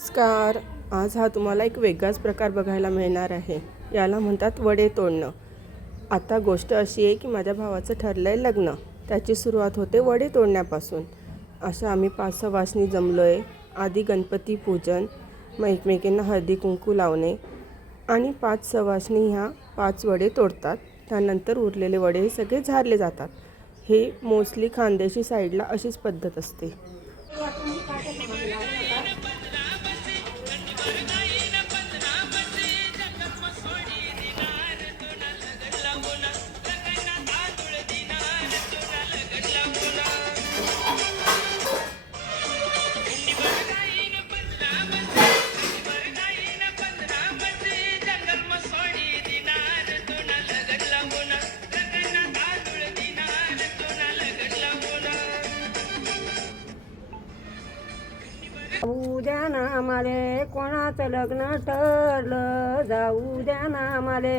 नमस्कार. आज हा तुम्हाला एक वेगळाच प्रकार बघायला मिळणार आहे. याला म्हणतात वडे तोडणं. आता गोष्ट अशी आहे की माझ्या भावाचं ठरलं आहे लग्न. त्याची सुरुवात होते वडे तोडण्यापासून. अशा आम्ही 5 सवाष्णी जमलो आहे. आधी गणपती पूजन, मग एकमेकींना हळदी कुंकू लावणे आणि 5 सवाष्णी ह्या 5 वडे तोडतात. त्यानंतर उरलेले वडे हे सगळे झारले जातात. हे मोस्टली खानदेशी साईडला अशीच पद्धत असते. जाऊ द्या ना माले कोणाचं लग्न ठरलं, जाऊ द्या ना माले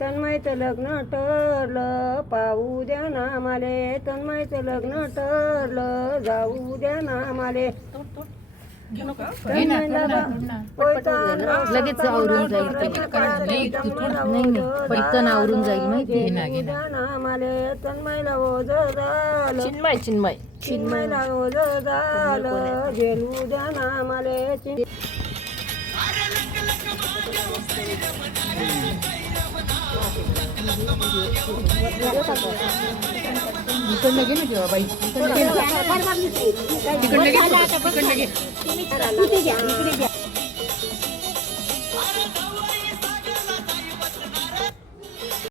तन्मयचं लग्न ठरलं, पाहू द्या ना माले तन्मयचं लग्न ठरलं, जाऊ द्या ना माले. लगेच आवरून जाईल पैठण आवरून जाईल माहिती माले तन्मयला ओझ झालं, चिन्मयला ओझ झालं, झेलू द्या ना माले इकडनं घे ना जेव्हा बाई इकडनं घे